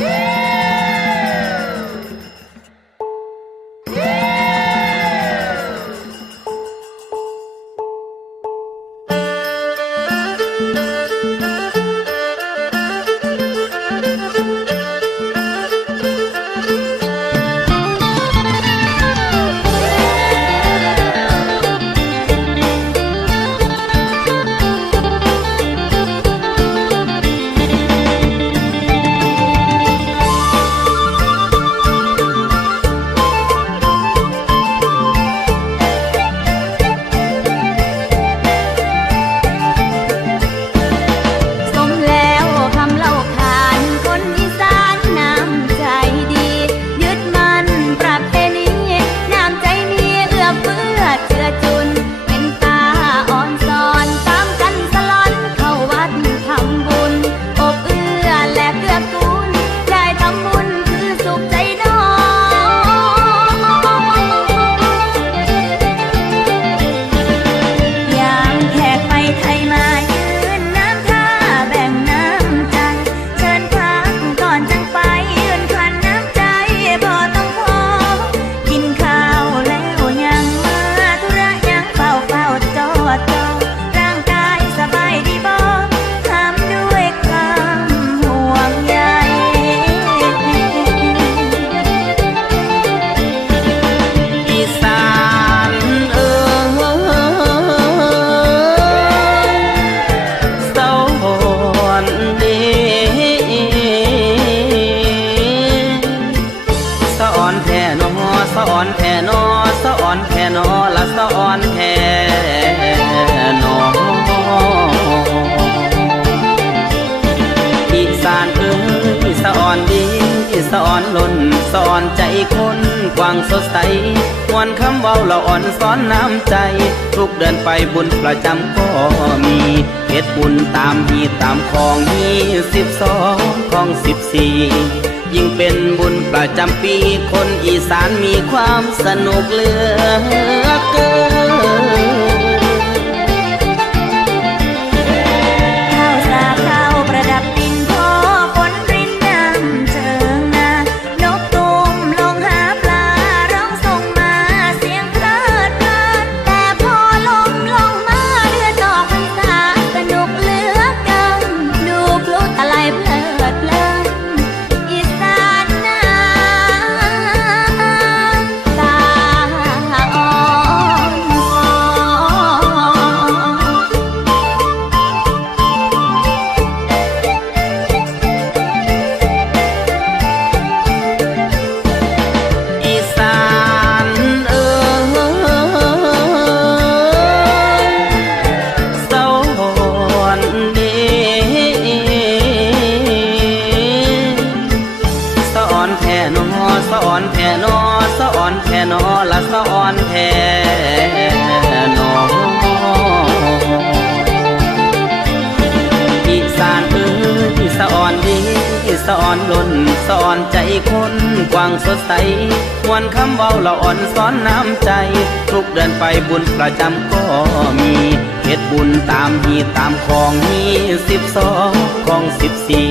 ส สอนล้นสอนใจคนกว้างสดใสมวนคำเว้าละอ่อนสอนน้ำใจ ทุกเดินไปบุญประจำก็มีเฮ็ดบุญตามฮีตามของฮีสิบสองของสิบสี่ยิ่งเป็นบุญประจำปีคนอีสานมีความสนุกเหลือเกิน อ่อนแท่นอสะออนแท่นอสะออนแท่นอละสะออนแท่นออีสานเอ้ยสะออนดีสะออนล้นสะออนใจคนกว้างสดใสมวนคำเว้าละอ่อนสอนน้ำใจ ทุกเดินไปบุญประจำก็มีเฮ็ดบุญตามฮีตามของฮีสิบสองของสิบสี่